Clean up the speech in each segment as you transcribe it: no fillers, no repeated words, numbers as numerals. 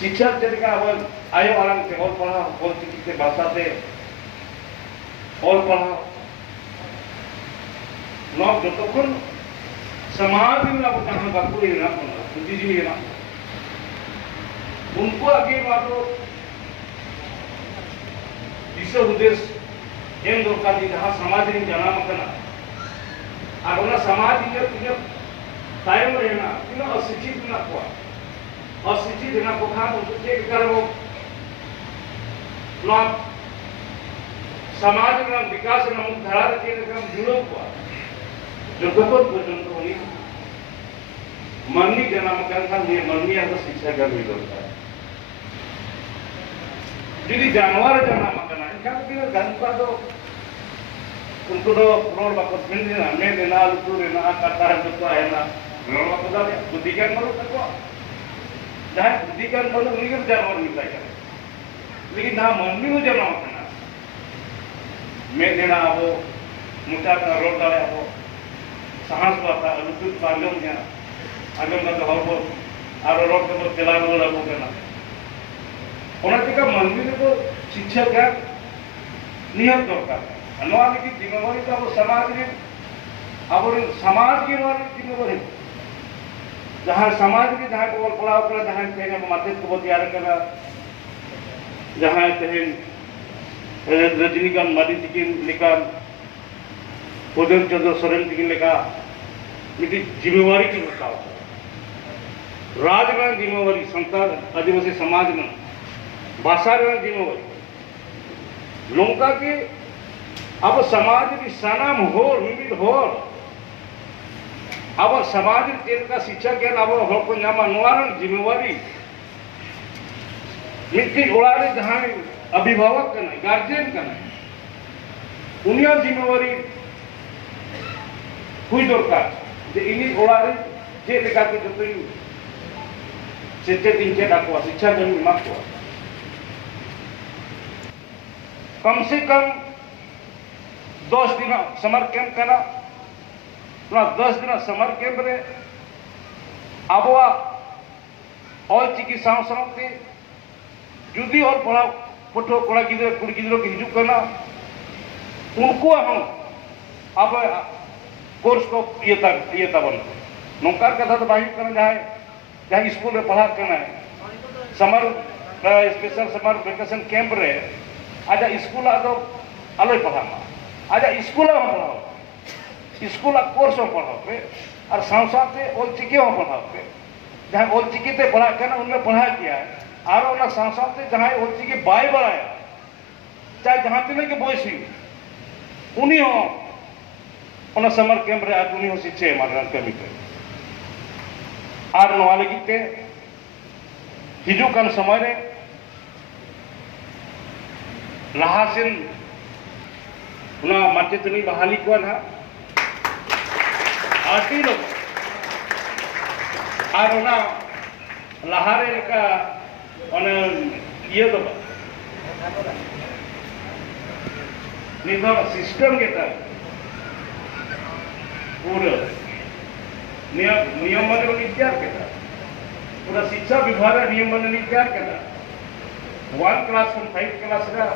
शिक्षा चेका अब आयो आराम से और पढ़ा और चिकित्सा भाषा से और पढ़ा लोग जो तो समाज में आप जहाँ बापू ही ना बुद्धिजीवी ना उनको आगे वालों दिशा उद्देश्य एम दरकार दी जहाँ समाज में जाना मकना और उन्हें समाज ये टाइम रहना इन्हें अशिक्षित ना हुआ अशिक्षित ना को खान उनको चेक करो लोग समाज में विकास में मुख्य धारा के काम जुड़ो हुआ जो तो नहीं मरनी जना मकान था ये मरनी आता शिक्षा का भी होता है यदि जानवर जना मकान इनका भी जानवर तो उनको तो रोड बापर फिर देना मैं देना लुटू देना काटा है तो है ना रोड बापर दादे बुद्धि ज्ञान मरो तक जहाँ बुद्धि ज्ञान मरो उन्हीं को जानवर मिलता है लेकिन ना मरनी हो जना मकान मैं देना वो मुचा का रोड डाले वो साहस वाता लुटू पार्लों में आगम का हर वो आरो रोड के तो चला वो लागू करना उन्हें चिका मंदिर को शिक्षा क्या नियम दरकार नवा की जिम्मेवारी तो अब समाज में अब समाज की जिम्मेवारी जहाँ समाज की जहाँ को पढ़ाओ कर जहाँ तेरे माते को तैयार करा जहाँ तेरे रजनीकांत मादी की लिखा उदय चंद्र सोरेन की लिखा लेकिन जिम्मेवारी की बताओ राज में जिम्मेवारी संतान आदिवासी समाज में भाषा में जिम्मेवारी लोगों की अब समाज की सनाम हो विविध हो अब समाज का शिक्षा ज्ञान अब हो को नामा निवारण जिम्मेवारी मिट्टी उड़ाने जहाँ अभिभावक करना गार्जियन करना उन्हें जिम्मेवारी हुई दरकार जे इन्हीं उड़ाने जे लेकर के जो तो सेचेत इनके डाकुआ शिक्षा जमीन माफ हुआ कम से कम 10 दिन समर कैंप करा 10 दिन समर कैंप रे आबवा और चिकित्साओं साथे जुदी और पढ़ा पठो कोड़ा गिद्रा कुड़ी गिद्रा के हिजुक करना उनको हम अब कोर्स को ये तबन नौकर कथा तो बाहिर करना जहाँ स्कूल में पढ़ा करना है summer special summer vacation camp रे आजा स्कूल तो अलग पढ़ाना आजा स्कूल में पढ़ाओ स्कूल कोर्स में पढ़ाओ पे और साथ ओल चिकी में पढ़ाओ पे जहाँ ओल चिकी ते पढ़ा करना उनमें पढ़ा किया है और ना साथ जहाँ ओल चिकी बाय बढ़ाया चाहे जहाँ तीन के बॉयस हुई उन्हीं हो समर कैंप रे आज उन्हीं हो शिक्षे हमारे कमी पे और नवा लगी ते हिजुकान समय रे लहासिन उना माचेतनी बहाली को ना आटी लोग और उना लहारे का उन ये तो निधन सिस्टम के तरह पूरा नियम मन तैयार करता पूरा शिक्षा विभाग नियम मन तैयार करता 1 क्लास से 5 क्लास का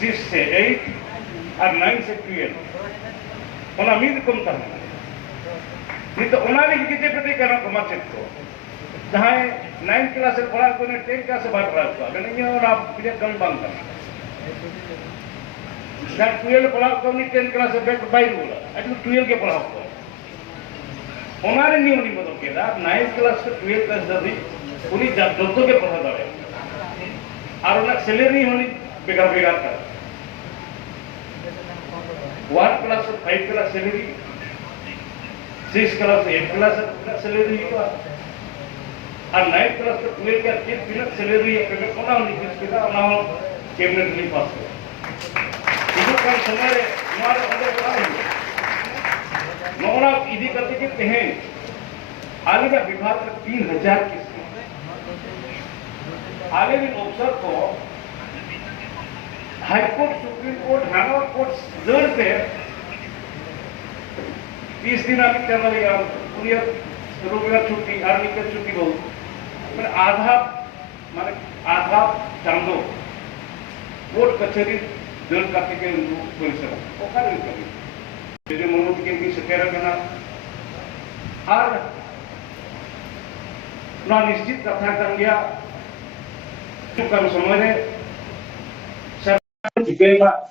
6 से 8 और 9 से 12 उन्हें मीद कम करना नहीं तो उन्हें कितने प्रति करना को मत को जहाँ 9 क्लास से पढ़ा को 10 क्लास से बाहर पढ़ा हुआ नहीं है और आप मुझे कम बंद करना जहाँ 12 पढ़ा को 10 क्लास से बैठ बाहर बोला एटलीस्ट 12 के पढ़ा हुआ उन्हें नियम नहीं बदल के 9 क्लास से 12 क्लास जल्दी उन्हीं दोस्तों के पढ़ा दे और उन्हें सैलरी होनी बेकार बेकार कर 1 क्लास से 5 क्लास सैलरी 6 क्लास से 8 क्लास सैलरी हुआ और 9 क्लास से 12 का 3 क्लास सैलरी है कोना नहीं किस का ना कैबिनेट नहीं पास हुआ इधर का समय हमारे अंदर बड़ा है नौना इधी करते के तहत हाल में विभाग में 3000 किस्में हाल में अफसर को high court supreme court hangover court जोर से 30 दिन आगे चल रही है पूरी रविवार छुट्टी आर्मी की छुट्टी बहुत मैंने आधा आधा चांदो कोर्ट कचहरी दल करते के उनको परिसर ओखारे करी jadi menurut kami sekarang kena और ना निश्चित कथा कर गया कम समय में सरकार